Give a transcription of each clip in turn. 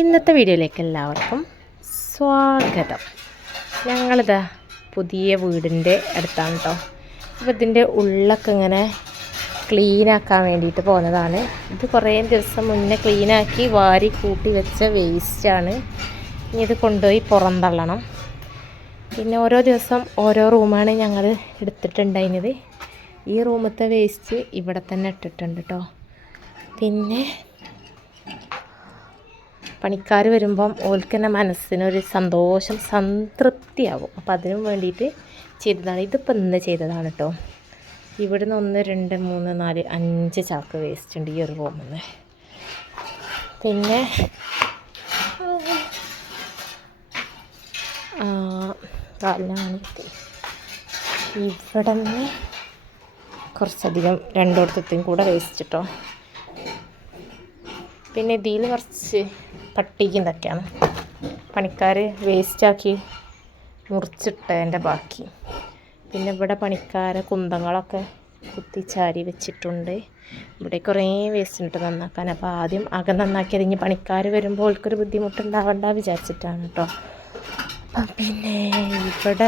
ഇന്നത്തെ വീഡിയോയിലേക്ക് എല്ലാവർക്കും സ്വാഗതം. ഞങ്ങളിതാ പുതിയ വീടിൻ്റെ അടുത്താണ് കേട്ടോ. അപ്പോൾ ഇതിൻ്റെ ഉള്ളൊക്കെ ഇങ്ങനെ ക്ലീനാക്കാൻ വേണ്ടിയിട്ട് പോകുന്നതാണ്. ഇത് കുറേ ദിവസം മുന്നേ ക്ലീനാക്കി വാരി കൂട്ടി വെച്ച വേസ്റ്റാണ്. ഇനി ഇത് കൊണ്ടുപോയി പുറന്തള്ളണം. പിന്നെ ഓരോ ദിവസം ഓരോ റൂമാണ് ഞങ്ങൾ എടുത്തിട്ടുണ്ടായിരുന്നത്. ഈ റൂമത്തെ വേസ്റ്റ് ഇവിടെ തന്നെ ഇട്ടിട്ടുണ്ട് കേട്ടോ. പിന്നെ പണിക്കാർ വരുമ്പം ഓൾക്ക് തന്നെ മനസ്സിനൊരു സന്തോഷം, സംതൃപ്തിയാവും. അപ്പോൾ അതിനും വേണ്ടിയിട്ട് ചെയ്തതാണ്. ഇതിപ്പോൾ ഇന്ന് ചെയ്തതാണ് കേട്ടോ. ഇവിടുന്ന് 1 2 3 4 5 ചാക്ക് വേസ്റ്റ് ഉണ്ട് ഈ ഒരു റൂമിൽ നിന്ന്. പിന്നെ ഇവിടെ നിന്ന് കുറച്ചധികം രണ്ടിടത്തും കൂടെ വേസ്റ്റ് കേട്ടോ. പിന്നെ ഇതിൽ കുറച്ച് പട്ടികയൊക്കെയാണ് പണിക്കാർ വേസ്റ്റാക്കി മുറിച്ചിട്ടതിൻ്റെ ബാക്കി. പിന്നെ ഇവിടെ പണിക്കാരെ കുന്തങ്ങളൊക്കെ കുത്തിച്ചാരി വെച്ചിട്ടുണ്ട്. ഇവിടെ കുറേ വേസ്റ്റ് ഉണ്ട് നന്നാക്കാൻ. അപ്പോൾ ആദ്യം അകം നന്നാക്കിയത് ഇനി പണിക്കാർ വരുമ്പോൾ ഓൾക്കൊരു ബുദ്ധിമുട്ടുണ്ടാവണ്ട വിചാരിച്ചിട്ടാണ് കേട്ടോ. അപ്പം പിന്നെ ഇവിടെ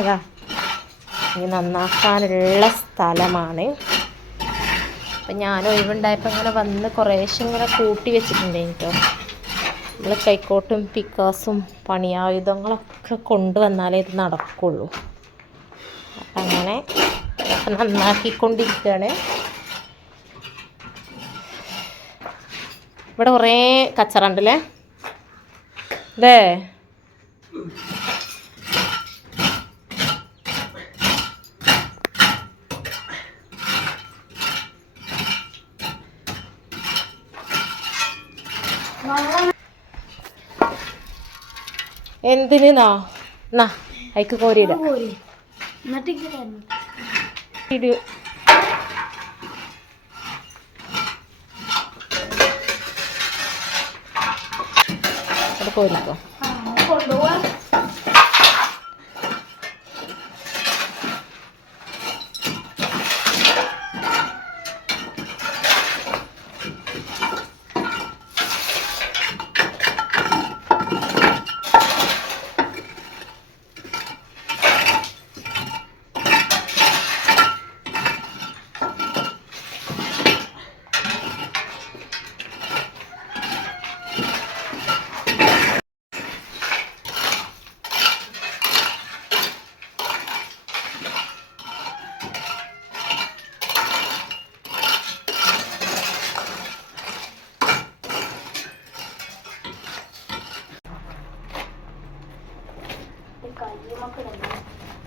ഇനി നന്നാക്കാനുള്ള സ്ഥലമാണ്. അപ്പം ഞാൻ ഒഴിവുണ്ടായപ്പോൾ ഇങ്ങനെ വന്ന് കുറേശ്ശെ ഇങ്ങനെ കൂട്ടി വെച്ചിട്ടുണ്ടായിരുന്നു കേട്ടോ. നമ്മൾ കൈക്കോട്ടും പിക്കാസും പണിയായുധങ്ങളൊക്കെ കൊണ്ടുവന്നാലേ ഇത് നടക്കുള്ളൂ. അപ്പം അങ്ങനെ നന്നാക്കിക്കൊണ്ടിരിക്കുകയാണ്. ഇവിടെ കുറേ കച്ചറ ഉണ്ടല്ലേ അല്ലേ? എന്തിനാ എന്നാ അയക്ക് കോരിയില്ല ഇത് അത് കോരിക്കോ.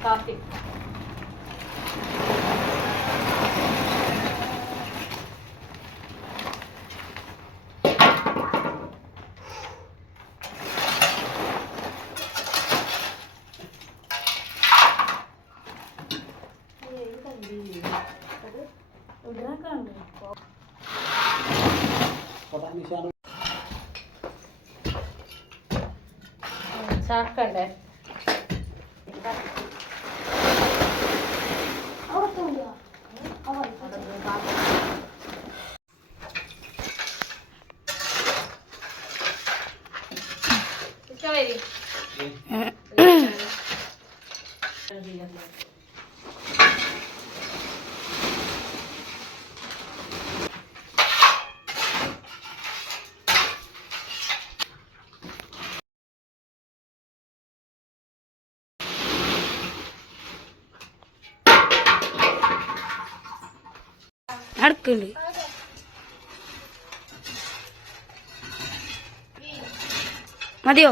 കാപ്പി ചാക്കണ്ടേ? അടുക്കുണ്ട് മതിയോ?